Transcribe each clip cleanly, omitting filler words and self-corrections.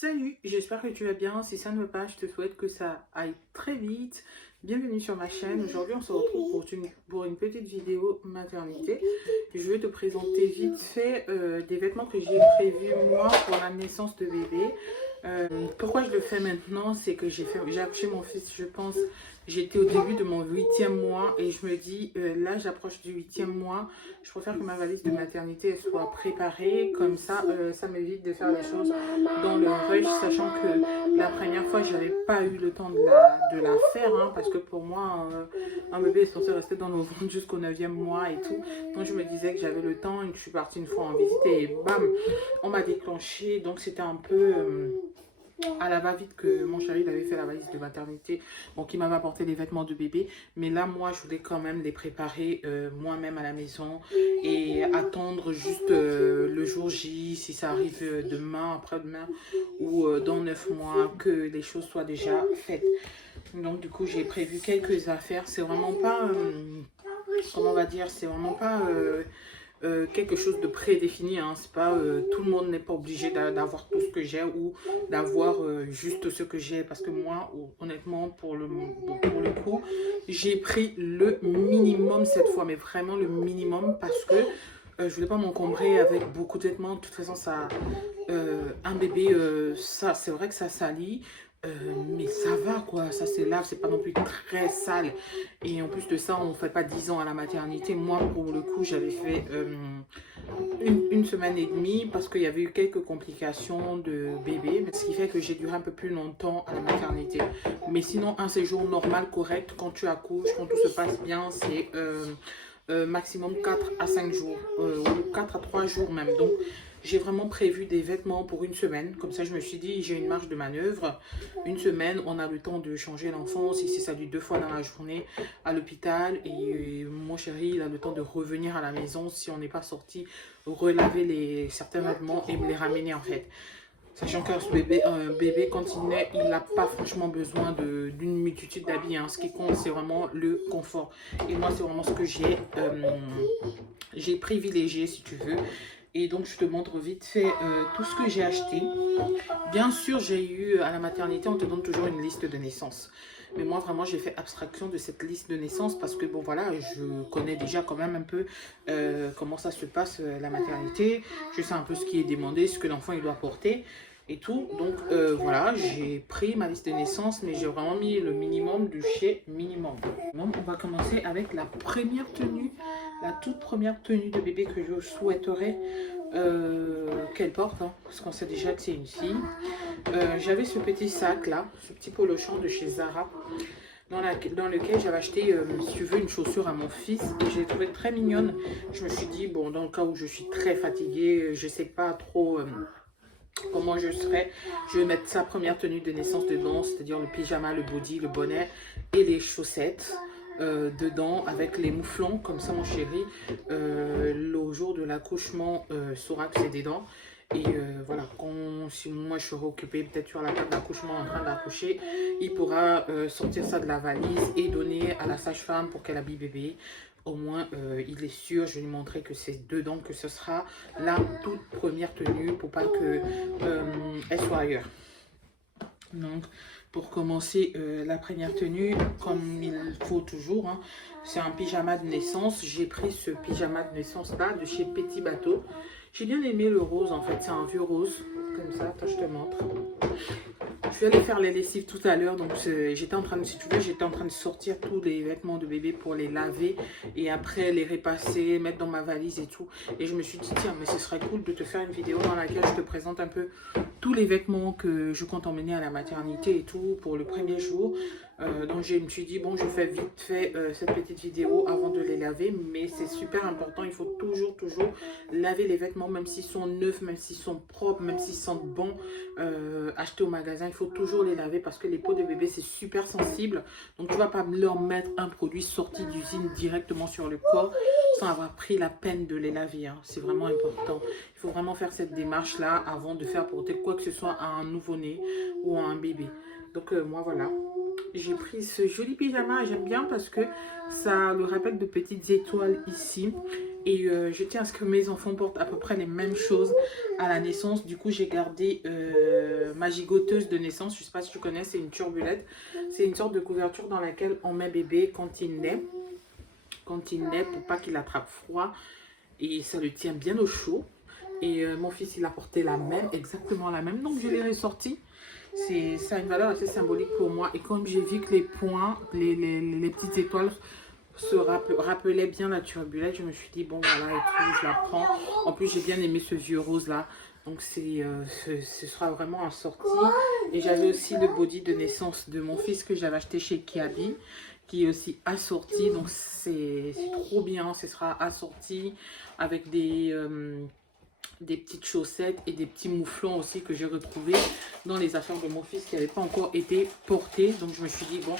Salut, j'espère que tu vas bien. Si ça ne va pas, je te souhaite que ça aille très vite. Bienvenue sur ma chaîne. Aujourd'hui, on se retrouve pour une petite vidéo maternité. Je vais te présenter vite fait des vêtements que j'ai prévus moi pour la naissance de bébé. Pourquoi je le fais maintenant, c'est que j'ai accouché mon fils, je pense, j'étais au début de mon 8e mois et je me dis, là j'approche du 8e mois, je préfère que ma valise de maternité elle soit préparée, comme ça, ça m'évite de faire les choses dans le rush, sachant que la première fois, j'avais pas eu le temps de la faire, hein, parce que pour moi, un bébé est censé rester dans nos ventres jusqu'au 9e mois et tout. Donc je me disais que j'avais le temps et que je suis partie une fois en visite et bam, on m'a déclenché. Donc c'était un peu à la va-vite que mon chéri il avait fait la valise de maternité. Donc il m'avait apporté les vêtements de bébé. Mais là, moi, je voulais quand même les préparer moi-même à la maison et attendre juste le jour J, si ça arrive demain, après-demain ou dans 9 mois, que les choses soient déjà faites. Donc du coup, j'ai prévu quelques affaires. C'est vraiment pas, comment on va dire, c'est vraiment pas quelque chose de prédéfini, hein. C'est pas tout le monde n'est pas obligé d'avoir tout ce que j'ai ou d'avoir juste ce que j'ai, parce que moi honnêtement pour le coup j'ai pris le minimum cette fois, mais vraiment le minimum, parce que je voulais pas m'encombrer avec beaucoup de vêtements. De toute façon, ça un bébé, ça c'est vrai que ça salit, mais ça va quoi, ça c'est lave, c'est pas non plus très sale. Et en plus de ça, on fait pas 10 ans à la maternité. Moi pour le coup, j'avais fait une semaine et demie parce qu'il y avait eu quelques complications de bébé, ce qui fait que j'ai duré un peu plus longtemps à la maternité. Mais sinon, un séjour normal, correct, quand tu accouches, quand tout se passe bien, c'est maximum 4 à 5 jours, ou 4 à 3 jours même. Donc, j'ai vraiment prévu des vêtements pour une semaine. Comme ça, je me suis dit, j'ai une marge de manœuvre. Une semaine, on a le temps de changer l'enfant, si ça dure 2 fois dans la journée à l'hôpital. Et mon chéri, il a le temps de revenir à la maison si on n'est pas sorti, relaver certains vêtements et me les ramener en fait. Sachant qu'un bébé, quand il naît, il n'a pas franchement besoin d'une multitude d'habits, hein. Ce qui compte, c'est vraiment le confort. Et moi, c'est vraiment ce que j'ai privilégié, si tu veux. Et donc, je te montre vite fait tout ce que j'ai acheté. Bien sûr, j'ai eu à la maternité, on te donne toujours une liste de naissance. Mais moi, vraiment, j'ai fait abstraction de cette liste de naissance parce que, bon, voilà, je connais déjà quand même un peu comment ça se passe la maternité. Je sais un peu ce qui est demandé, ce que l'enfant il doit porter et tout. Donc, voilà, j'ai pris ma liste de naissance, mais j'ai vraiment mis le minimum du chez minimum. Donc, on va commencer avec la première tenue, la toute première tenue de bébé que je souhaiterais qu'elle porte, hein, parce qu'on sait déjà que c'est une fille. J'avais ce petit sac là, ce petit polochon de chez Zara, dans lequel j'avais acheté, si tu veux, une chaussure à mon fils, et je l'ai trouvé très mignonne. Je me suis dit, bon, dans le cas où je suis très fatiguée, je sais pas trop comment je serai, je vais mettre sa première tenue de naissance dedans, c'est-à-dire le pyjama, le body, le bonnet et les chaussettes dedans, avec les mouflons, comme ça mon chéri le jour de l'accouchement saura que c'est dedans. Et voilà, si moi je serai occupée peut-être sur la table d'accouchement en train d'accoucher, il pourra sortir ça de la valise et donner à la sage-femme pour qu'elle habille bébé. Au moins, il est sûr, je vais lui montrer que c'est dedans que ce sera la toute première tenue pour pas que elle soit ailleurs. Donc, pour commencer la première tenue, comme il faut toujours, hein, c'est un pyjama de naissance. J'ai pris ce pyjama de naissance là de chez Petit Bateau. J'ai bien aimé le rose en fait, c'est un vieux rose, comme ça, attends je te montre. Je suis allée faire les lessives tout à l'heure, donc j'étais en train de, si tu veux, j'étais en train de sortir tous les vêtements de bébé pour les laver et après les repasser, mettre dans ma valise et tout. Et je me suis dit, tiens, mais ce serait cool de te faire une vidéo dans laquelle je te présente un peu tous les vêtements que je compte emmener à la maternité et tout pour le premier jour. Donc je me suis dit, bon, je fais vite fait cette petite vidéo avant de les laver, mais c'est super important, il faut toujours laver les vêtements, même s'ils sont neufs, même s'ils sont propres, même s'ils sentent bon, achetés au magasin, il faut toujours les laver parce que les peaux de bébé c'est super sensible. Donc tu vas pas leur mettre un produit sorti d'usine directement sur le corps sans avoir pris la peine de les laver, hein. C'est vraiment important. Il faut vraiment faire cette démarche là avant de faire porter quoi que ce soit à un nouveau-né ou à un bébé. Donc moi voilà, j'ai pris ce joli pyjama, j'aime bien parce que ça le rappelle de petites étoiles ici. Et je tiens à ce que mes enfants portent à peu près les mêmes choses à la naissance. Du coup, j'ai gardé ma gigoteuse de naissance. Je ne sais pas si tu connais, c'est une turbulette. C'est une sorte de couverture dans laquelle on met bébé quand il naît. Quand il naît, pour pas qu'il attrape froid. Et ça le tient bien au chaud. Et mon fils, il a porté la même, exactement la même. Donc, je l'ai ressorti. Ça a une valeur assez symbolique pour moi. Et comme j'ai vu que les points, les petites étoiles se rappelait bien la turbulette, je me suis dit bon voilà et tout, je la prends. En plus j'ai bien aimé ce vieux rose là, donc ce sera vraiment assorti. Et j'avais aussi le body de naissance de mon fils que j'avais acheté chez Kiabi, qui est aussi assorti, donc c'est trop bien. Ce sera assorti avec des petites chaussettes et des petits mouflons aussi que j'ai retrouvés dans les affaires de mon fils qui n'avaient pas encore été portés. Donc je me suis dit bon,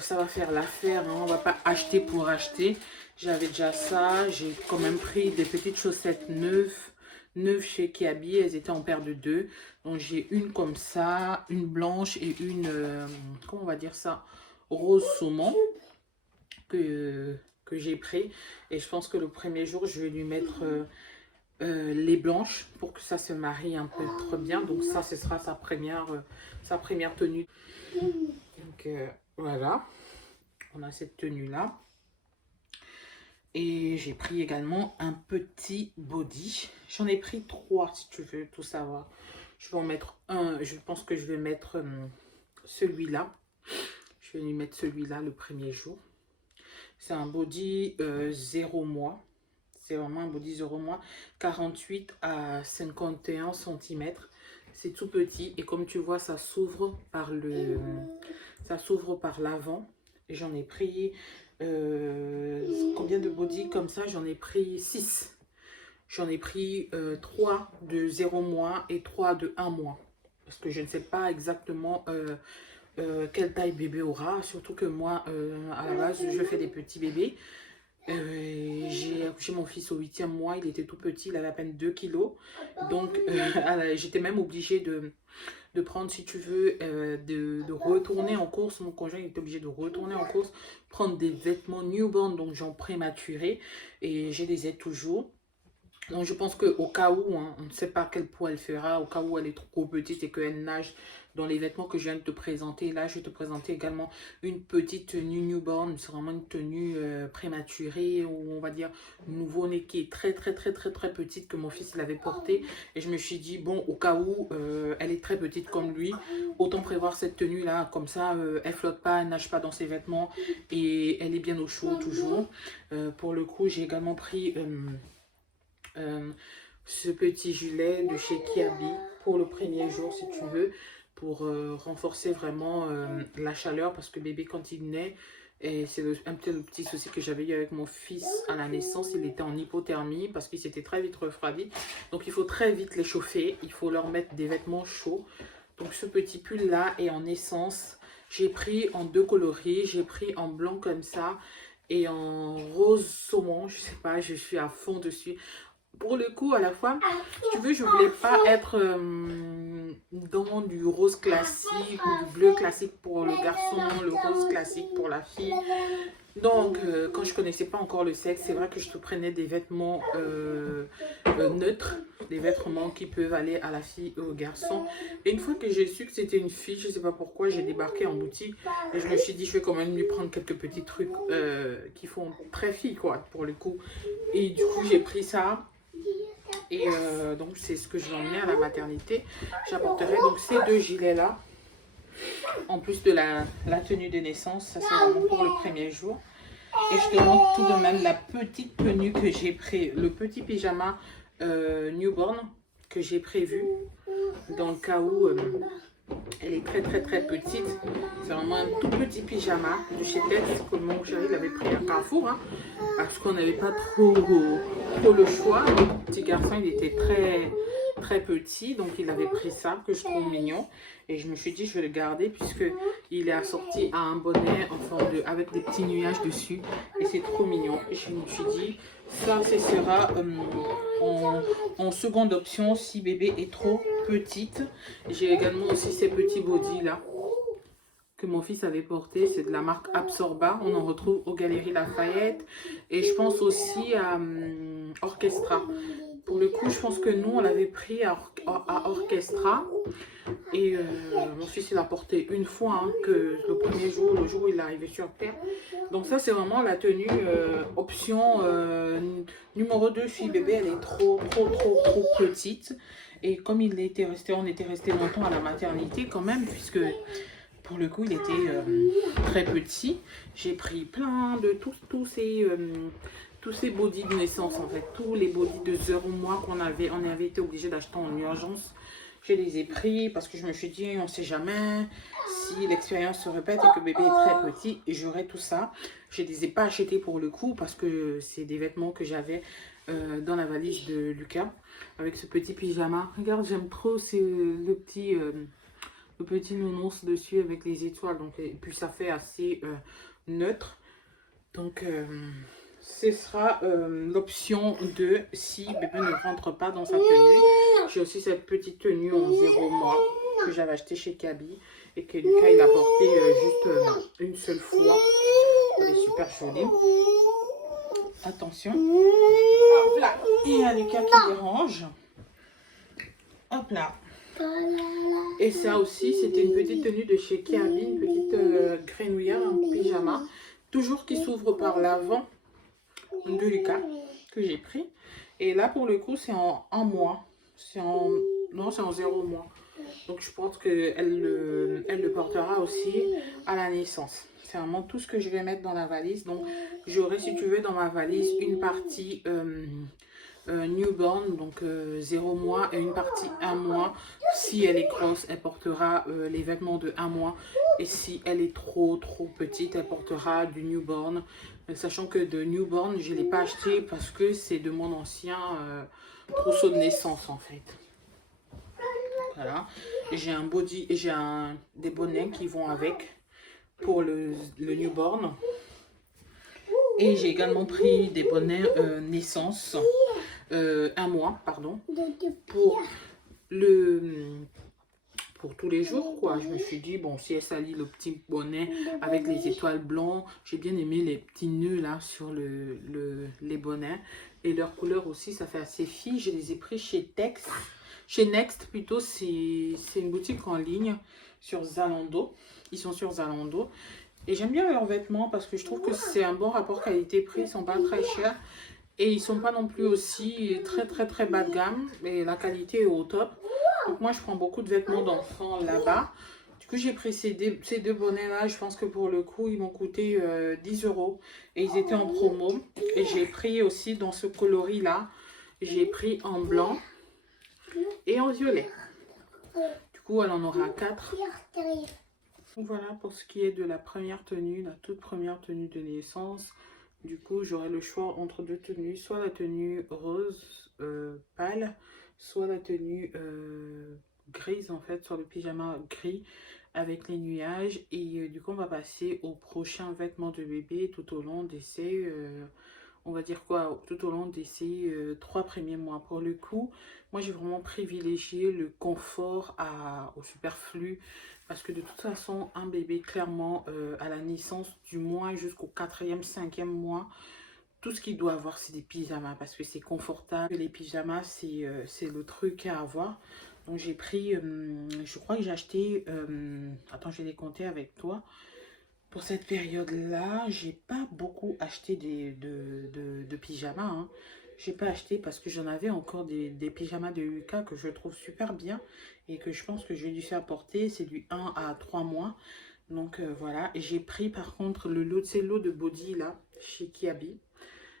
ça va faire l'affaire, hein, on va pas acheter pour acheter. J'avais déjà ça, j'ai quand même pris des petites chaussettes neuves chez Kiabi, elles étaient en paire de 2. Donc j'ai une comme ça, une blanche et une, comment on va dire ça, rose saumon que j'ai pris. Et je pense que le premier jour, je vais lui mettre les blanches pour que ça se marie un peu trop bien. Donc ça, ce sera sa première tenue. Donc voilà, on a cette tenue là. Et j'ai pris également un petit body. J'en ai pris 3 si tu veux tout savoir. Je vais en mettre un, je pense que je vais mettre celui-là. Je vais lui mettre celui-là le premier jour. C'est un body 0 mois. C'est vraiment un body 0 mois. 48 à 51 cm. C'est tout petit et comme tu vois, ça s'ouvre par l'avant. Et j'en ai pris combien de body comme ça? J'en ai pris 6. J'en ai pris 3 de 0 mois et 3 de 1 mois. Parce que je ne sais pas exactement quelle taille bébé aura. Surtout que moi, à la base, je fais des petits bébés. J'ai accouché mon fils au 8e mois, il était tout petit, il avait à peine 2 kilos. Donc j'étais même obligée de prendre, si tu veux, de retourner en course. Mon conjoint était obligé de retourner en course, prendre des vêtements newborn, donc genre prématurés. Et j'ai les aides toujours. Donc je pense qu'au cas où, hein, on ne sait pas quel poids elle fera, au cas où elle est trop petite et qu'elle nage dans les vêtements que je viens de te présenter. Là, je vais te présenter également une petite tenue newborn. C'est vraiment une tenue prématurée, ou on va dire nouveau-né, qui est très petite, que mon fils il avait portée. Et je me suis dit, bon, au cas où elle est très petite comme lui, autant prévoir cette tenue-là. Comme ça, elle flotte pas, elle nage pas dans ses vêtements et elle est bien au chaud toujours. Pour le coup, j'ai également pris ce petit gilet de chez Kiabi pour le premier jour, si tu veux, pour renforcer vraiment la chaleur, parce que bébé quand il naît, et c'est un petit souci que j'avais eu avec mon fils à la naissance, il était en hypothermie parce qu'il s'était très vite refroidi, donc il faut très vite les chauffer, il faut leur mettre des vêtements chauds. Donc ce petit pull là est en essence, j'ai pris en 2 coloris, j'ai pris en blanc comme ça et en rose saumon, je sais pas, je suis à fond dessus. Pour le coup, à la fois, si tu veux, je voulais pas être dans du rose classique ou du bleu classique pour le garçon, le rose classique pour la fille. Donc, quand je connaissais pas encore le sexe, c'est vrai que je te prenais des vêtements neutres, des vêtements qui peuvent aller à la fille et au garçon. Et une fois que j'ai su que c'était une fille, je sais pas pourquoi, j'ai débarqué en boutique et je me suis dit, je vais quand même lui prendre quelques petits trucs qui font très fille, quoi, pour le coup. Et du coup, j'ai pris ça. Et donc c'est ce que je vais emmener à la maternité. J'apporterai donc ces 2 gilets là, en plus de la tenue de naissance. Ça c'est vraiment pour le premier jour. Et je te montre tout de même la petite tenue que j'ai pris, le petit pyjama newborn que j'ai prévu dans le cas où elle est très petite. C'est vraiment un tout petit pyjama de chez Tess que mon chéri l'avait pris à Carrefour, hein, parce qu'on n'avait pas trop le choix. Mon petit garçon il était très petit, donc il avait pris ça que je trouve mignon. Et je me suis dit je vais le garder puisque il est assorti à un bonnet en forme avec des petits nuages dessus et c'est trop mignon. Et je me suis dit ça ce sera en seconde option si bébé est trop petite. J'ai également aussi ces petits bodys là que mon fils avait porté. C'est de la marque Absorba. On en retrouve aux Galeries Lafayette. Et je pense aussi à Orchestra. Pour le coup, je pense que nous, on l'avait pris à Orchestra. Et mon fils, il a porté une fois, hein, que le premier jour, le jour où il est arrivé sur Terre. Donc ça, c'est vraiment la tenue option numéro 2. Fille bébé, elle est trop petite. Et comme on était resté longtemps à la maternité quand même, puisque pour le coup, il était très petit. J'ai pris plein de tous ces bodys de naissance, en fait. Tous les bodys de 0 mois on avait été obligé d'acheter en urgence. Je les ai pris parce que je me suis dit, on ne sait jamais si l'expérience se répète et que bébé est très petit, et j'aurai tout ça. Je ne les ai pas achetés pour le coup parce que c'est des vêtements que j'avais dans la valise de Lucas avec ce petit pyjama. Regarde, j'aime trop le petit nounours dessus avec les étoiles. Donc, et puis ça fait assez neutre. Donc ce sera l'option 2 si bébé ne rentre pas dans sa tenue. J'ai aussi cette petite tenue en 0 mois que j'avais acheté chez Kaby et que Lucas il a porté juste une seule fois. Elle est super jolie. Attention. Hop là. Il y a Lucas qui dérange. Hop là. Et ça aussi, c'était une petite tenue de chez Kaby, une petite grenouillère, un pyjama. Toujours qui s'ouvre par l'avant de Lucas que j'ai pris. Et là, pour le coup, c'est en 1 mois. Non, c'est en 0 mois. Donc, je pense qu'elle le portera aussi à la naissance. C'est vraiment tout ce que je vais mettre dans la valise. Donc, j'aurai, si tu veux, dans ma valise, une partie newborn, donc 0 mois, et une partie 1 mois. Si elle est grosse, elle portera les vêtements de 1 mois. Et si elle est trop petite, elle portera du newborn. Sachant que de newborn, je ne l'ai pas acheté parce que c'est de mon ancien trousseau de naissance en fait. Voilà. J'ai un body et j'ai des bonnets qui vont avec pour le newborn. Et j'ai également pris des bonnets naissance, 1 mois, pardon, pour tous les jours, quoi. Je me suis dit, bon, si elle salit le petit bonnet avec les étoiles blancs, j'ai bien aimé les petits nœuds là sur les bonnets. Et leur couleur aussi, ça fait assez fille. Je les ai pris chez Next plutôt. C'est une boutique en ligne sur Zalando. Ils sont sur Zalando. Et j'aime bien leurs vêtements parce que je trouve que c'est un bon rapport qualité-prix. Ils sont pas très chers. Et ils sont pas non plus aussi très bas de gamme. Et la qualité est au top. Donc moi, je prends beaucoup de vêtements d'enfants là-bas. Du coup, j'ai pris ces deux bonnets-là. Je pense que pour le coup, ils m'ont coûté 10 €. Et ils étaient en promo. Et j'ai pris aussi dans ce coloris-là. J'ai pris en blanc et en violet. Du coup, elle en aura 4. Voilà pour ce qui est de la première tenue, la toute première tenue de naissance. Du coup, j'aurai le choix entre 2 tenues, soit la tenue rose pâle, soit la tenue grise en fait, soit le pyjama gris avec les nuages. Et du coup, on va passer au prochain vêtement de bébé tout au long de ces, on va dire quoi, tout au long de ces 3 premiers mois. Pour le coup, moi j'ai vraiment privilégié le confort au superflu. Parce que de toute façon, un bébé, clairement, à la naissance du mois jusqu'au 4e, 5e mois, tout ce qu'il doit avoir, c'est des pyjamas. Parce que c'est confortable. Les pyjamas, c'est le truc à avoir. Donc, j'ai pris, je crois que j'ai acheté, attends, je vais les compter avec toi. Pour cette période-là, j'ai pas beaucoup acheté de pyjamas. Hein. J'ai pas acheté parce que j'en avais encore des pyjamas de Lucas que je trouve super bien et que je pense que je vais lui faire porter. C'est du 1 à 3 mois. Donc voilà. Et j'ai pris par contre le lot, c'est le lot de body là chez Kiabi.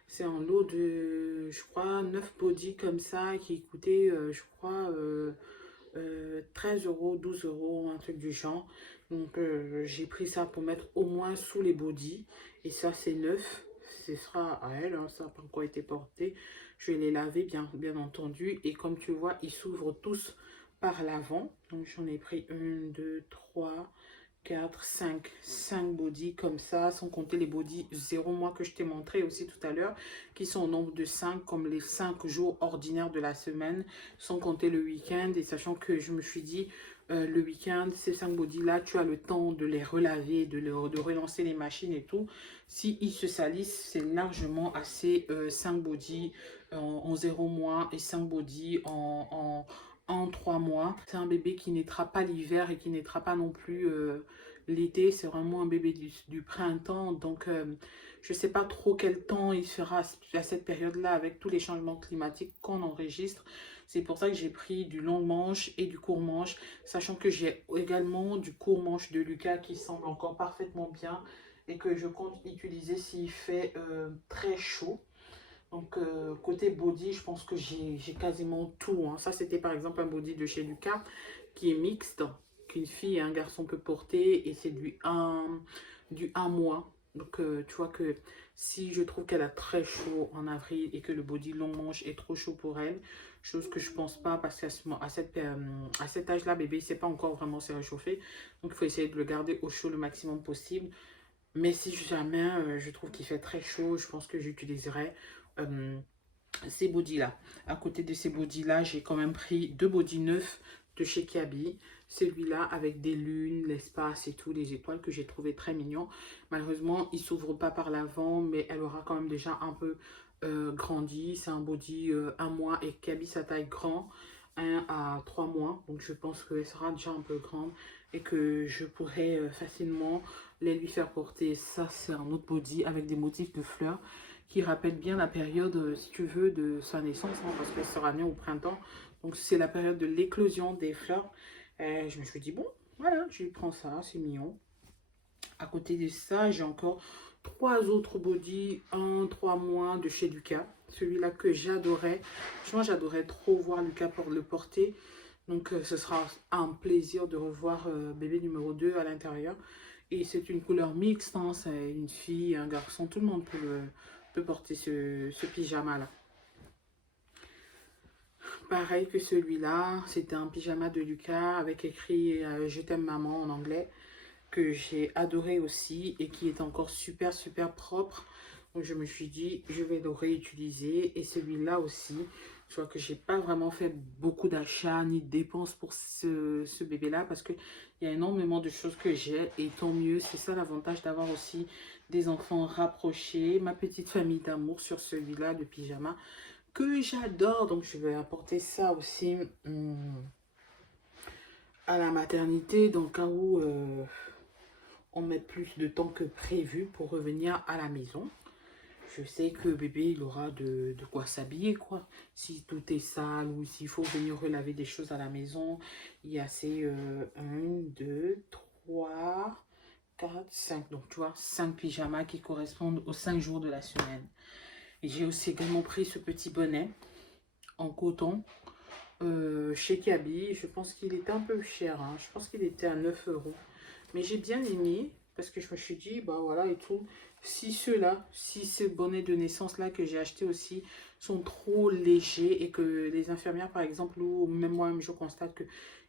C'est un lot de, je crois, 9 body comme ça qui coûtait, je crois, 13 €, 12 €, un truc du genre. Donc j'ai pris ça pour mettre au moins sous les bodys. Et ça c'est neuf. Ce sera à elle, hein, ça n'a pas encore été porté. Je vais les laver bien entendu. Et comme tu vois, ils s'ouvrent tous par l'avant. Donc j'en ai pris 1, 2, 3, 4, 5 bodys comme ça, sans compter les bodys 0 mois que je t'ai montré aussi tout à l'heure, qui sont au nombre de 5, comme les 5 jours ordinaires de la semaine, sans compter le week-end. Et sachant que je me suis dit, le week-end, ces 5 body là, tu as le temps de les relaver, de relancer les machines et tout. Si ils se salissent, c'est largement assez 5 body en 0 mois et 5 body en 3 mois. C'est un bébé qui naîtra pas l'hiver et qui naîtra pas non plus l'été. C'est vraiment un bébé du printemps. Donc, je ne sais pas trop quel temps il fera à cette période-là avec tous les changements climatiques qu'on enregistre. C'est pour ça que j'ai pris du long manche et du court manche, sachant que j'ai également du court manche de Lucas qui semble encore parfaitement bien et que je compte utiliser s'il fait très chaud. Donc, côté body, je pense que j'ai quasiment tout, hein. Ça, c'était par exemple un body de chez Lucas qui est mixte, qu'une fille et un garçon peut porter. Et c'est du 1 mois. Donc, tu vois que si je trouve qu'elle a très chaud en avril et que le body long manche est trop chaud pour elle, chose que je pense pas parce qu'à cet âge-là, bébé, il ne sait pas encore vraiment se réchauffer. Donc, il faut essayer de le garder au chaud le maximum possible. Mais si jamais je trouve qu'il fait très chaud, je pense que j'utiliserai ces bodys là. À côté de ces bodys là, j'ai quand même pris 2 bodys neufs de chez Kiabi. Celui-là avec des lunes, l'espace et tout, les étoiles que j'ai trouvé très mignon. Malheureusement, il ne s'ouvre pas par l'avant, mais elle aura quand même déjà un peu grandi. C'est un body 1 mois et Kiabi sa taille grand, 1 à 3 mois. Donc je pense qu'elle sera déjà un peu grande et que je pourrais facilement les lui faire porter. Ça, c'est un autre body avec des motifs de fleurs qui rappelle bien la période, si tu veux, de sa naissance, hein, parce qu'elle sera née au printemps. Donc, c'est la période de l'éclosion des fleurs. Je me suis dit, bon, voilà, je prends ça, c'est mignon. À côté de ça, j'ai encore 3 autres bodys, 3 mois de chez Lucas. Celui-là que j'adorais. Franchement, j'adorais trop voir Lucas pour le porter. Donc, ce sera un plaisir de revoir bébé numéro 2 à l'intérieur. Et c'est une couleur mixte, hein, c'est une fille, un garçon, tout le monde peut porter ce pyjama-là. Pareil que celui-là, c'était un pyjama de Lucas avec écrit Je t'aime maman en anglais, que j'ai adoré aussi et qui est encore super super propre. Donc je me suis dit, je vais le réutiliser. Et celui-là aussi, je vois que j'ai pas vraiment fait beaucoup d'achats ni de dépenses pour ce bébé-là parce qu'il y a énormément de choses que j'ai et tant mieux. C'est ça l'avantage d'avoir aussi des enfants rapprochés. Ma petite famille d'amour sur celui-là de pyjama que j'adore. Donc je vais apporter ça aussi à la maternité dans le cas où on met plus de temps que prévu pour revenir à la maison. Je sais que bébé, il aura de quoi s'habiller, quoi. Si tout est sale ou s'il faut venir relaver des choses à la maison, il y a ces 1, 2, 3, 4, 5. Donc, tu vois, 5 pyjamas qui correspondent aux 5 jours de la semaine. Et j'ai aussi également pris ce petit bonnet en coton chez Kiabi. Je pense qu'il était un peu cher, hein. Je pense qu'il était à 9 €. Mais j'ai bien aimé parce que je me suis dit, bah voilà et tout. Si ceux-là, si ces bonnets de naissance-là que j'ai acheté aussi sont trop légers et que les infirmières, par exemple, ou même moi-même, je constate que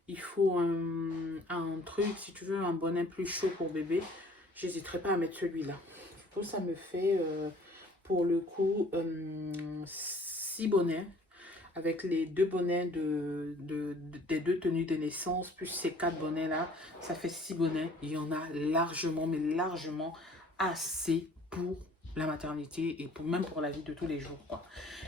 il faut un truc, si tu veux, un bonnet plus chaud pour bébé, j'hésiterai pas à mettre celui-là. Du coup, ça me fait, pour le coup, 6 bonnets avec les 2 bonnets des 2 tenues de naissance, plus ces 4 bonnets là, ça fait 6 bonnets. Il y en a largement, mais largement assez pour la maternité et même pour la vie de tous les jours, quoi.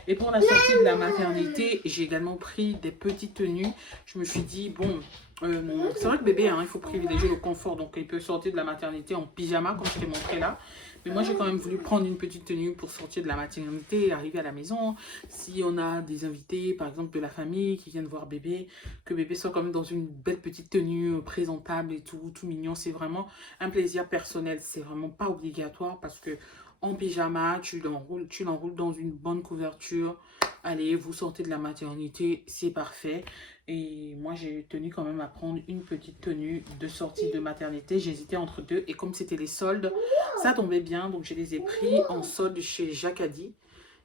Et pour la sortie de la maternité, j'ai également pris des petites tenues. Je me suis dit, bon, c'est vrai que bébé, hein, il faut privilégier le confort. Donc, il peut sortir de la maternité en pyjama, comme je t'ai montré là. Mais moi, j'ai quand même voulu prendre une petite tenue pour sortir de la maternité et arriver à la maison. Si on a des invités, par exemple de la famille, qui viennent voir bébé, que bébé soit quand même dans une belle petite tenue présentable et tout mignon. C'est vraiment un plaisir personnel. C'est vraiment pas obligatoire parce que en pyjama, tu l'enroules dans une bonne couverture. Allez, vous sortez de la maternité, c'est parfait. Et moi, j'ai tenu quand même à prendre une petite tenue de sortie de maternité. J'hésitais entre deux. Et comme c'était les soldes, ça tombait bien. Donc, je les ai pris en solde chez Jacadi.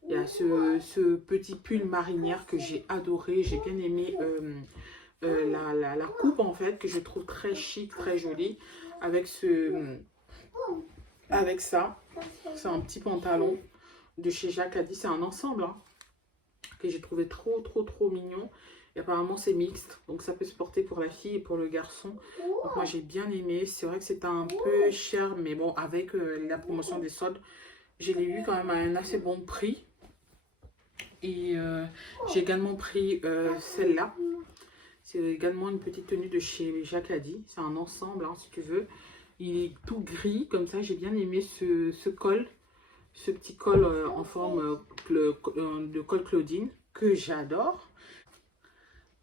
Il y a ce petit pull marinière que j'ai adoré. J'ai bien aimé la coupe, en fait, que je trouve très chic, très jolie. Avec ça. C'est un petit pantalon de chez Jacadi. C'est un ensemble, hein, que j'ai trouvé trop mignon. Et apparemment c'est mixte, donc ça peut se porter pour la fille et pour le garçon. Donc moi j'ai bien aimé. C'est vrai que c'était un peu cher, mais bon, avec la promotion des soldes, je l'ai eu quand même à un assez bon prix. Et j'ai également pris celle-là. C'est également une petite tenue de chez Jacquadi. C'est un ensemble, hein, si tu veux. Il est tout gris, comme ça. J'ai bien aimé ce col. Ce petit col en forme de col Claudine, que j'adore.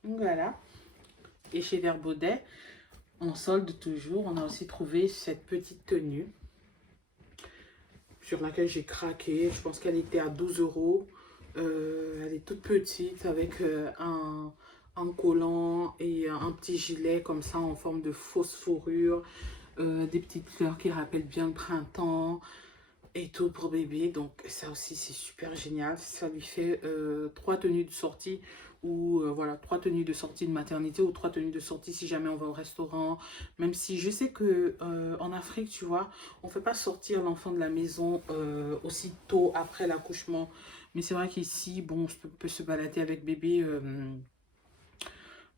Donc voilà. Et chez Verbaudet, en solde toujours, on a aussi trouvé cette petite tenue. Sur laquelle j'ai craqué. Je pense qu'elle était à 12 €. Elle est toute petite avec un collant et un petit gilet comme ça en forme de fausse fourrure, des petites fleurs qui rappellent bien le printemps et tout pour bébé. Donc ça aussi c'est super génial. Ça lui fait 3 tenues de sortie ou voilà, 3 tenues de sortie de maternité ou 3 tenues de sortie si jamais on va au restaurant. Même si je sais que en Afrique, tu vois, on ne fait pas sortir l'enfant de la maison aussitôt après l'accouchement. Mais c'est vrai qu'ici, bon, on peut se balader avec bébé.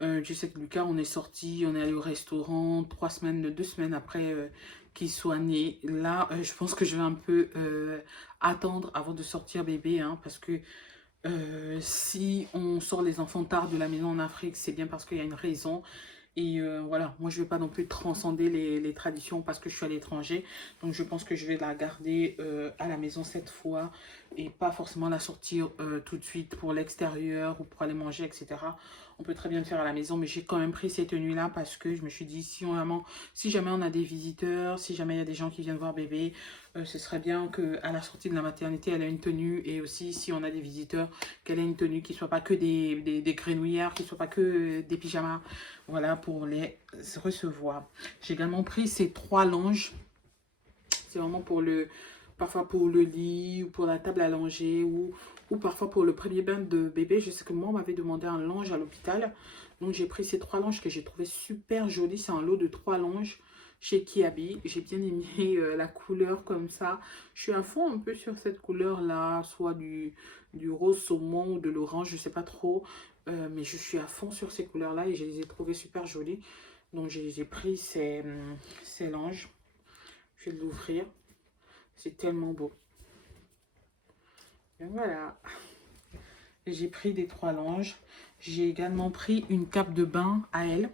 Je sais que Lucas, on est sorti, on est allé au restaurant 2 semaines après qu'il soit né. Là, je pense que je vais un peu attendre avant de sortir bébé, hein, parce que si on sort les enfants tard de la maison en Afrique, c'est bien parce qu'il y a une raison. Et voilà, moi je ne vais pas non plus transcender les traditions parce que je suis à l'étranger. Donc je pense que je vais la garder à la maison cette fois et pas forcément la sortir tout de suite pour l'extérieur ou pour aller manger, etc. On peut très bien le faire à la maison, mais j'ai quand même pris ces tenues-là parce que je me suis dit, si jamais on a des visiteurs, si jamais il y a des gens qui viennent voir bébé, ce serait bien qu'à la sortie de la maternité, elle ait une tenue. Et aussi, si on a des visiteurs, qu'elle ait une tenue qui ne soit pas que des grenouillères, qui ne soit pas que des pyjamas. Voilà, pour les recevoir. J'ai également pris ces 3 langes. C'est vraiment parfois pour le lit ou pour la table à langer ou parfois pour le premier bain de bébé. Je sais que moi, on m'avait demandé un lange à l'hôpital. Donc, j'ai pris ces 3 langes que j'ai trouvé super jolies. C'est un lot de 3 langes chez Kiabi. J'ai bien aimé la couleur comme ça. Je suis à fond un peu sur cette couleur-là, soit du rose saumon ou de l'orange, je sais pas trop. Mais je suis à fond sur ces couleurs-là et je les ai trouvées super jolies. Donc, j'ai pris ces langes. Je vais l'ouvrir. C'est tellement beau. Et voilà. J'ai pris des 3 langes. J'ai également pris une cape de bain à elle,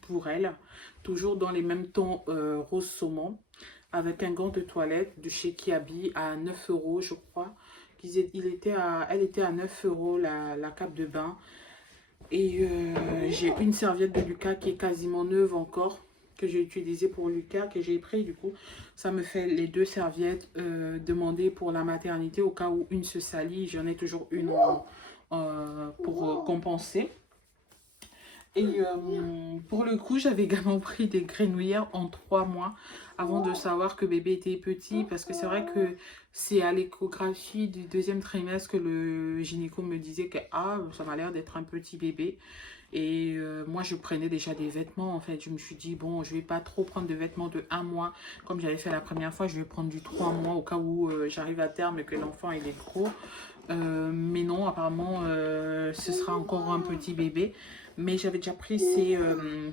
pour elle. Toujours dans les mêmes tons rose saumon. Avec un gant de toilette de chez Kiabi à 9 €, je crois. Elle était à 9 € la cape de bain. Et j'ai une serviette de Lucas qui est quasiment neuve encore, que j'ai utilisée pour Lucas, que j'ai pris. Du coup, ça me fait les 2 serviettes demandées pour la maternité au cas où une se salit. J'en ai toujours une pour compenser. Et pour le coup, j'avais également pris des grenouillères en 3 mois avant de savoir que bébé était petit. Parce que c'est vrai que c'est à l'échographie du 2e trimestre que le gynéco me disait que ça m'a l'air d'être un petit bébé. Et moi, je prenais déjà des vêtements, en fait. Je me suis dit, bon, je vais pas trop prendre de vêtements de 1 mois, comme j'avais fait la première fois. Je vais prendre du 3 mois au cas où j'arrive à terme et que l'enfant, il est gros. Mais non, apparemment, ce sera encore un petit bébé. Mais j'avais déjà pris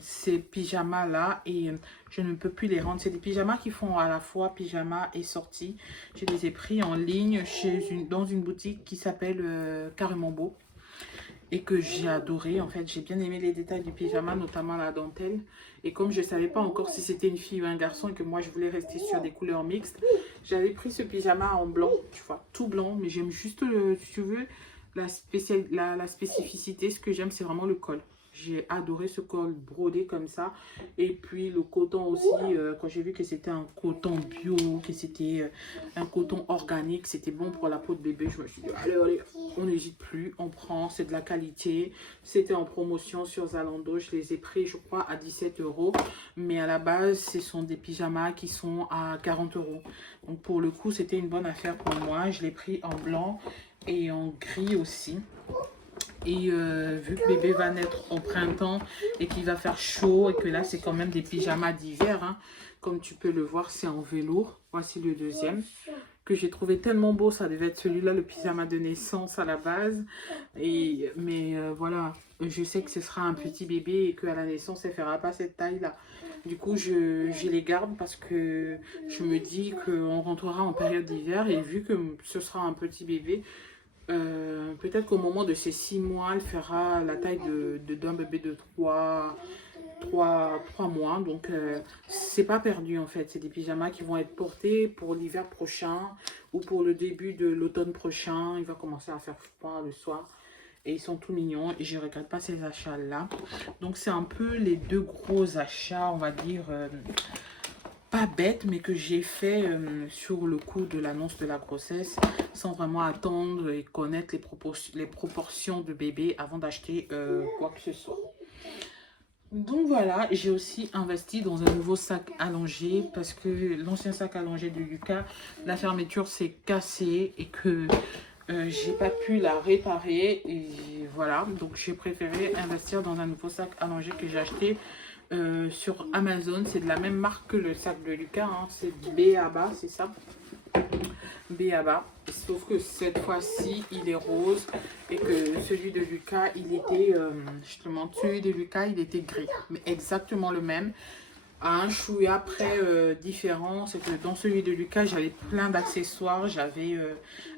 ces pyjamas-là et je ne peux plus les rendre. C'est des pyjamas qui font à la fois pyjama et sortie. Je les ai pris en ligne dans une boutique qui s'appelle Carrément Beau. Et que j'ai adoré. En fait, j'ai bien aimé les détails du pyjama, notamment la dentelle. Et comme je ne savais pas encore si c'était une fille ou un garçon et que moi, je voulais rester sur des couleurs mixtes, j'avais pris ce pyjama en blanc, tu vois, tout blanc. Mais j'aime juste, si tu veux, la spécificité. Ce que j'aime, c'est vraiment le col. J'ai adoré ce col brodé comme ça. Et puis le coton aussi, quand j'ai vu que c'était un coton bio, que c'était un coton organique, c'était bon pour la peau de bébé, je me suis dit, allez, on n'hésite plus, on prend, c'est de la qualité. C'était en promotion sur Zalando, je les ai pris, je crois, à 17 €. Mais à la base, ce sont des pyjamas qui sont à 40 €. Donc pour le coup, c'était une bonne affaire pour moi. Je l'ai pris en blanc et en gris aussi. Et vu que bébé va naître au printemps et qu'il va faire chaud et que là c'est quand même des pyjamas d'hiver, hein, comme tu peux le voir, c'est en velours. Voici le deuxième. que j'ai trouvé tellement beau. Ça devait être celui-là, le pyjama de naissance à la base. Mais voilà, je sais que ce sera un petit bébé et qu'à la naissance, elle ne fera pas cette taille-là. Du coup, je les garde parce que je me dis qu'on rentrera en période d'hiver et vu que ce sera un petit bébé, peut-être qu'au moment de ces 6 mois, elle fera la taille d'un bébé de 3 mois. Donc, c'est pas perdu en fait. C'est des pyjamas qui vont être portés pour l'hiver prochain ou pour le début de l'automne prochain. Il va commencer à faire froid le soir. Et ils sont tout mignons et je ne regrette pas ces achats-là. Donc, c'est un peu les deux gros achats, on va dire, pas bêtes, mais que j'ai fait sur le coup de l'annonce de la grossesse, sans vraiment attendre et connaître les proportions de bébé avant d'acheter quoi que ce soit. Donc voilà, j'ai aussi investi dans un nouveau sac allongé parce que l'ancien sac allongé de Lucas, la fermeture s'est cassée et que j'ai pas pu la réparer. Et voilà, donc j'ai préféré investir dans un nouveau sac allongé que j'ai acheté sur Amazon. C'est de la même marque que le sac de Lucas, hein. C'est B.A.B.A, c'est ça, B.A.B.A. Sauf que cette fois-ci, il est rose et que celui de Lucas, il était, je te montre, celui de Lucas, il était gris. Mais exactement le même. À un chouïa près différent, c'est que dans celui de Lucas, j'avais plein d'accessoires. J'avais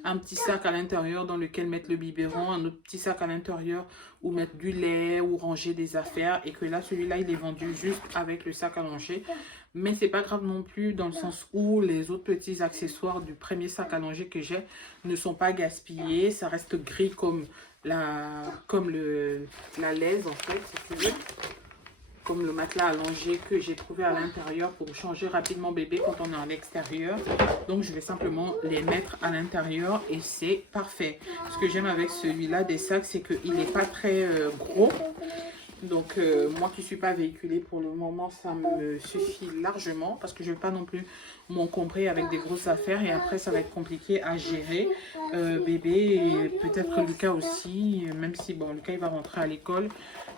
un petit sac à l'intérieur dans lequel mettre le biberon, un autre petit sac à l'intérieur où mettre du lait ou ranger des affaires. Et que là, celui-là, il est vendu juste avec le sac allongé. Mais c'est pas grave non plus dans le sens où les autres petits accessoires du premier sac allongé que j'ai ne sont pas gaspillés. Ça reste gris comme la laise en fait, si tu veux. Comme le matelas allongé que j'ai trouvé à l'intérieur pour changer rapidement bébé quand on est à l'extérieur. Donc je vais simplement les mettre à l'intérieur et c'est parfait. Ce que j'aime avec celui-là des sacs, c'est qu'il n'est pas très gros. Donc moi qui ne suis pas véhiculée pour le moment, ça me suffit largement parce que je ne vais pas non plus m'encombrer avec des grosses affaires et après ça va être compliqué à gérer. Bébé et peut-être Lucas aussi, même si bon, Lucas il va rentrer à l'école.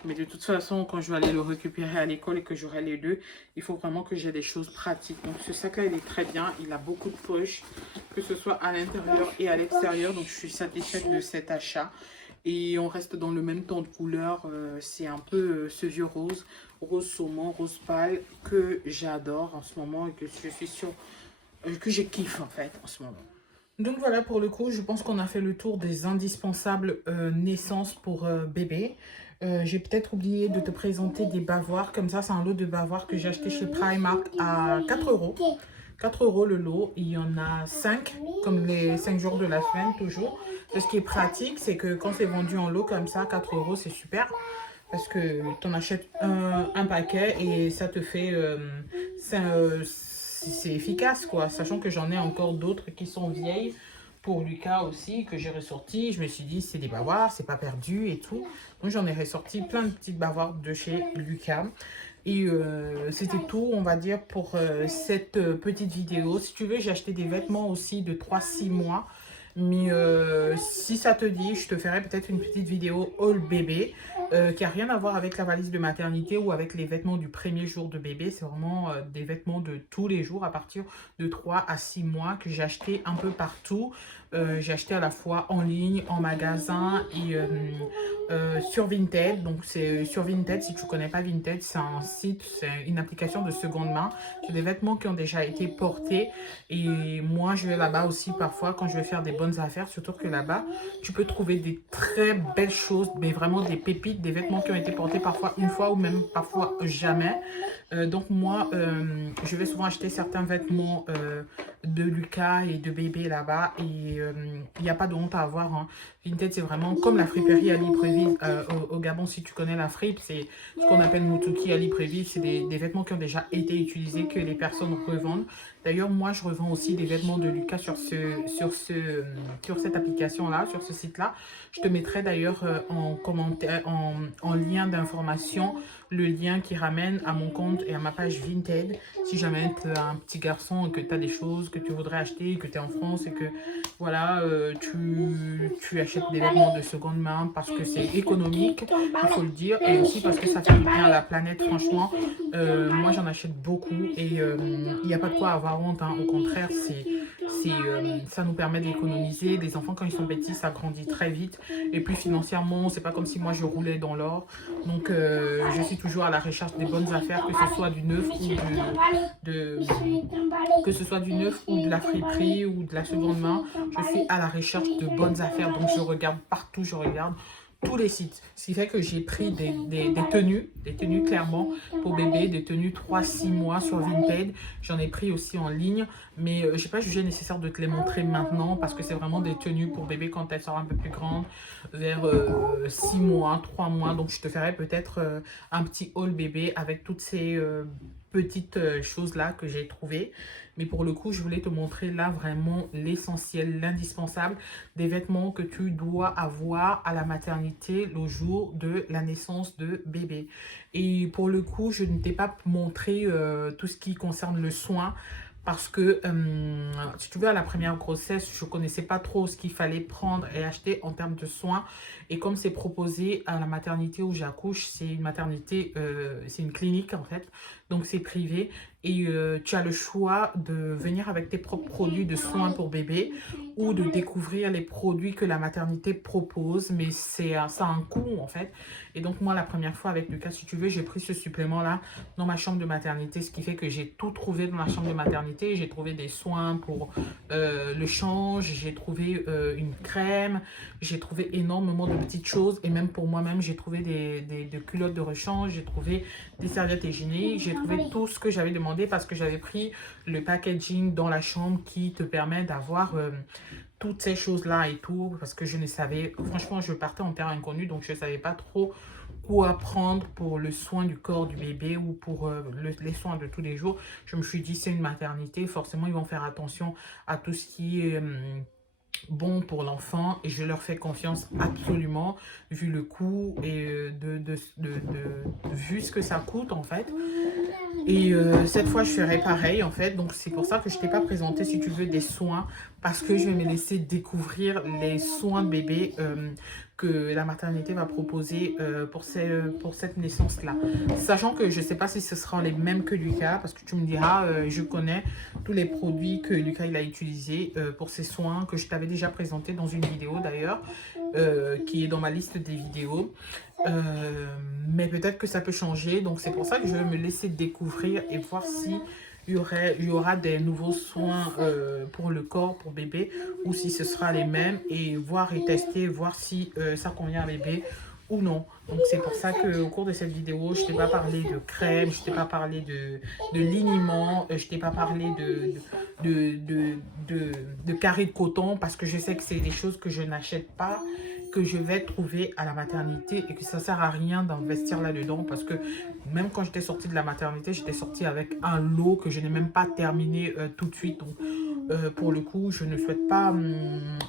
Mais de toute façon, quand je vais aller le récupérer à l'école et que j'aurai les deux, il faut vraiment que j'ai des choses pratiques. Donc ce sac-là, il est très bien. Il a beaucoup de poches, que ce soit à l'intérieur et à l'extérieur. Donc je suis satisfaite de cet achat. Et on reste dans le même ton de couleur. C'est un peu ce vieux rose, rose saumon, rose pâle, que j'adore en ce moment et que je suis sûre que je kiffe en fait en ce moment. Donc voilà, pour le coup, je pense qu'on a fait le tour des indispensables naissances pour bébé. J'ai peut-être oublié de te présenter des bavoirs. Comme ça, c'est un lot de bavoirs que j'ai acheté chez Primark à 4 €. 4 € le lot. Il y en a 5, comme les 5 jours de la semaine, toujours. Et ce qui est pratique, c'est que quand c'est vendu en lot comme ça, 4 €, c'est super. Parce que tu en achètes un paquet et ça te fait... c'est efficace, quoi. Sachant que j'en ai encore d'autres qui sont vieilles. Pour Lucas aussi, que j'ai ressorti. Je me suis dit, c'est des bavoirs, c'est pas perdu et tout. Donc j'en ai ressorti plein de petites bavoirs de chez Lucas. Et c'était tout, on va dire, pour cette petite vidéo. Si tu veux, j'ai acheté des vêtements aussi de 3-6 mois. Mais si ça te dit, je te ferai peut-être une petite vidéo haul bébé qui n'a rien à voir avec la valise de maternité ou avec les vêtements du premier jour de bébé. C'est vraiment des vêtements de tous les jours à partir de 3 à 6 mois que j'ai acheté un peu partout. J'ai acheté à la fois en ligne, en magasin et sur Vinted. Donc c'est sur Vinted, si tu ne connais pas Vinted, c'est un site, c'est une application de seconde main. C'est des vêtements qui ont déjà été portés et moi je vais là-bas aussi parfois quand je vais faire des bonnes affaires, surtout que là-bas tu peux trouver des très belles choses, mais vraiment des pépites, des vêtements qui ont été portés parfois une fois ou même parfois jamais. Donc moi je vais souvent acheter certains vêtements de Lucas et de bébé là-bas et il n'y a pas de honte à avoir, hein. Vinted, c'est vraiment comme la friperie à Libreville au Gabon. Si tu connais la fripe, c'est ce qu'on appelle Mutuki à Libreville. C'est des vêtements qui ont déjà été utilisés que les personnes revendent. D'ailleurs, moi, je revends aussi des vêtements de Lucas sur cette application-là, sur ce site-là. Je te mettrai d'ailleurs en commentaire, en lien d'information, le lien qui ramène à mon compte et à ma page Vinted. Si jamais tu es un petit garçon et que tu as des choses que tu voudrais acheter, que tu es en France et que voilà, tu achètes des vêtements de seconde main parce que c'est économique, il faut le dire, et aussi parce que ça fait du bien à la planète, franchement. Moi, j'en achète beaucoup et il n'y a pas de quoi avoir honte, hein. Au contraire, ça nous permet d'économiser. Des enfants, quand ils sont petits, ça grandit très vite. Et puis financièrement, c'est pas comme si moi je roulais dans l'or. Donc je suis toujours à la recherche des bonnes affaires, que ce soit du neuf ou que ce soit du neuf ou de la friperie ou de la seconde main. Je suis à la recherche de bonnes affaires. Donc je regarde partout, je regarde tous les sites. Ce qui fait que j'ai pris des tenues clairement pour bébé, des tenues 3-6 mois sur Vinted. J'en ai pris aussi en ligne, mais je n'ai pas jugé nécessaire de te les montrer maintenant parce que c'est vraiment des tenues pour bébé quand elle sera un peu plus grande, vers 6 mois, 3 mois. Donc je te ferai peut-être un petit haul bébé avec toutes ces petites choses-là que j'ai trouvées. Mais pour le coup, je voulais te montrer là vraiment l'essentiel, l'indispensable des vêtements que tu dois avoir à la maternité le jour de la naissance de bébé. Et pour le coup, je ne t'ai pas montré tout ce qui concerne le soin parce que, si tu veux, à la première grossesse, je ne connaissais pas trop ce qu'il fallait prendre et acheter en termes de soins. Et comme c'est proposé à la maternité où j'accouche, c'est une maternité, c'est une clinique en fait, donc c'est privé. Et tu as le choix de venir avec tes propres produits de soins pour bébé ou de découvrir les produits que la maternité propose. Mais ça a un coût en fait. Et donc moi, la première fois avec Lucas, si tu veux, j'ai pris ce supplément-là dans ma chambre de maternité. Ce qui fait que j'ai tout trouvé dans la chambre de maternité. J'ai trouvé des soins pour le change, j'ai trouvé une crème, j'ai trouvé énormément de petites choses. Et même pour moi-même, j'ai trouvé des culottes de rechange, j'ai trouvé des serviettes hygiéniques, j'ai trouvé tout ce que j'avais demandé parce que j'avais pris le packaging dans la chambre qui te permet d'avoir toutes ces choses-là et tout, parce que je ne savais, franchement, je partais en terre inconnue, donc je ne savais pas trop quoi prendre pour le soin du corps du bébé ou pour les soins de tous les jours. Je me suis dit, c'est une maternité, forcément, ils vont faire attention à tout ce qui est bon pour l'enfant et je leur fais confiance absolument vu le coût et vu ce que ça coûte en fait. Et cette fois je ferai pareil en fait, donc c'est pour ça que je t'ai pas présenté si tu veux des soins parce que je vais me laisser découvrir les soins de bébé que la maternité va proposer pour cette naissance-là. Sachant que je ne sais pas si ce sera les mêmes que Lucas, parce que tu me diras, je connais tous les produits que Lucas il a utilisés pour ses soins, que je t'avais déjà présenté dans une vidéo d'ailleurs, qui est dans ma liste des vidéos. Mais peut-être que ça peut changer, donc c'est pour ça que je vais me laisser découvrir et voir si il y aura des nouveaux soins pour le corps, pour bébé, ou si ce sera les mêmes, et voir et tester, voir si ça convient à bébé ou non. Donc c'est pour ça qu'au cours de cette vidéo, je ne t'ai pas parlé de crème, je ne t'ai pas parlé de liniment, je ne t'ai pas parlé de carré de coton, parce que je sais que c'est des choses que je n'achète pas, que je vais trouver à la maternité et que ça ne sert à rien d'investir là-dedans parce que même quand j'étais sortie de la maternité, j'étais sortie avec un lot que je n'ai même pas terminé tout de suite. Donc pour le coup, je ne souhaite pas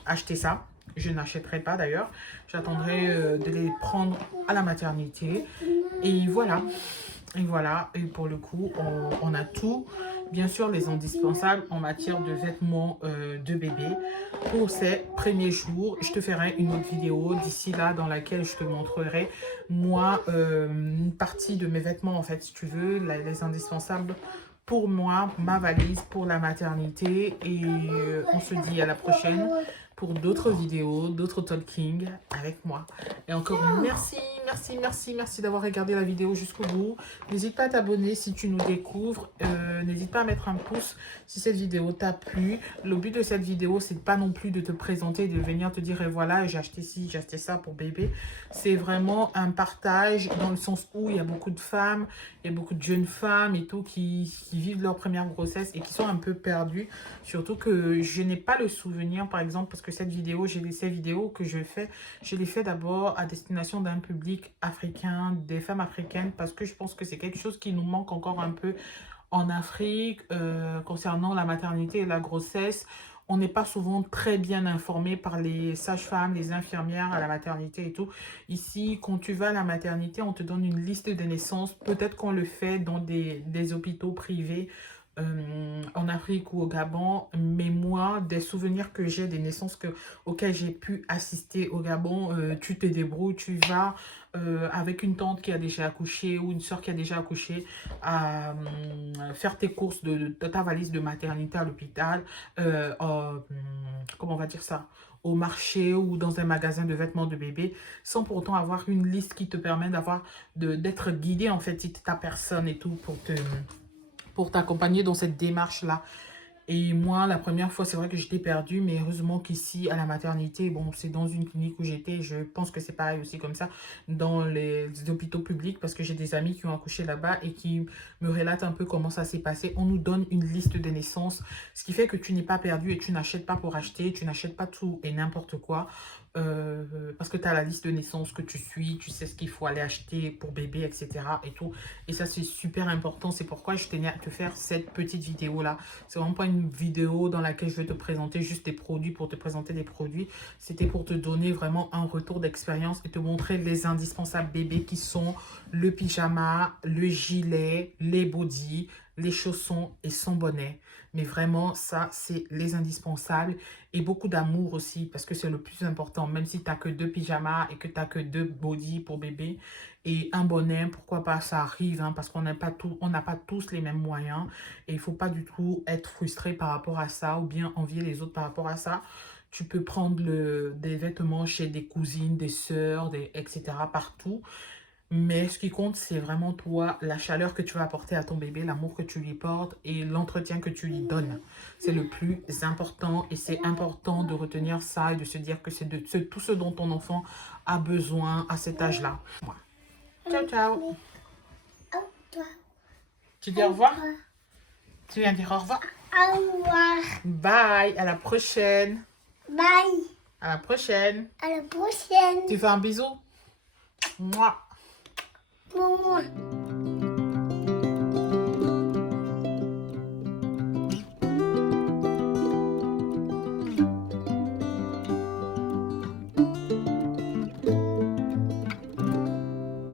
acheter ça. Je n'achèterai pas d'ailleurs. J'attendrai de les prendre à la maternité. Et voilà. Et voilà. Et pour le coup, on a tout. Bien sûr, les indispensables en matière de vêtements de bébé. Pour ces premiers jours, je te ferai une autre vidéo d'ici là dans laquelle je te montrerai moi une partie de mes vêtements en fait, si tu veux, les indispensables pour moi, ma valise pour la maternité. Et on se dit à la prochaine pour d'autres vidéos, d'autres talking avec moi. Et encore merci d'avoir regardé la vidéo jusqu'au bout. N'hésite pas à t'abonner si tu nous découvres. N'hésite pas à mettre un pouce si cette vidéo t'a plu. Le but de cette vidéo, c'est pas non plus de te présenter, de venir te dire et voilà, j'ai acheté ci, j'ai acheté ça pour bébé. C'est vraiment un partage dans le sens où il y a beaucoup de femmes, il y a beaucoup de jeunes femmes et tout qui vivent leur première grossesse et qui sont un peu perdues. Surtout que je n'ai pas le souvenir, par exemple, parce que cette vidéo, ces vidéos que je les fais d'abord à destination d'un public africain, des femmes africaines, parce que je pense que c'est quelque chose qui nous manque encore un peu en Afrique concernant la maternité et la grossesse. On n'est pas souvent très bien informé par les sages-femmes, les infirmières à la maternité et tout. Ici, quand tu vas à la maternité, on te donne une liste de naissances. Peut-être qu'on le fait dans des hôpitaux privés en Afrique ou au Gabon, mais moi, des souvenirs que j'ai, des naissances auxquelles j'ai pu assister au Gabon, tu te débrouilles, tu vas avec une tante qui a déjà accouché ou une soeur qui a déjà accouché, à faire tes courses de ta valise de maternité à l'hôpital, comment on va dire ça, au marché ou dans un magasin de vêtements de bébé, sans pour autant avoir une liste qui te permet d'être guidé en fait, si ta personne et tout, pour t'accompagner dans cette démarche-là. Et moi, la première fois, c'est vrai que j'étais perdue, mais heureusement qu'ici, à la maternité, bon, c'est dans une clinique où j'étais, je pense que c'est pareil aussi comme ça, dans les hôpitaux publics, parce que j'ai des amis qui ont accouché là-bas et qui me relatent un peu comment ça s'est passé. On nous donne une liste de naissances, ce qui fait que tu n'es pas perdu et tu n'achètes pas pour acheter, tu n'achètes pas tout et n'importe quoi, parce que tu as la liste de naissances que tu suis, tu sais ce qu'il faut aller acheter pour bébé, etc. et tout. Et ça, c'est super important. C'est pourquoi je tenais à te faire cette petite vidéo-là. C'est vraiment pas une vidéo dans laquelle je vais te présenter juste des produits pour te présenter des produits. C'était pour te donner vraiment un retour d'expérience et te montrer les indispensables bébés qui sont le pyjama, le gilet, les bodys, les chaussons et son bonnet. Mais vraiment, ça, c'est les indispensables. Et beaucoup d'amour aussi, parce que c'est le plus important. Même si tu n'as que 2 pyjamas et que tu n'as que 2 bodys pour bébé et un bonnet, pourquoi pas, ça arrive, hein, parce qu'on n'a pas tous les mêmes moyens. Et il ne faut pas du tout être frustré par rapport à ça ou bien envier les autres par rapport à ça. Tu peux prendre des vêtements chez des cousines, des sœurs, etc. partout. Mais ce qui compte, c'est vraiment toi, la chaleur que tu vas apporter à ton bébé, l'amour que tu lui portes et l'entretien que tu lui donnes. C'est le plus important et c'est important de retenir ça et de se dire que c'est tout ce dont ton enfant a besoin à cet âge-là. Voilà. Ciao, ciao. Tu dis au revoir? Tu viens dire au revoir? Au revoir. Bye, à la prochaine. Bye. À la prochaine. À la prochaine. Tu fais un bisou? Mouah. Maman.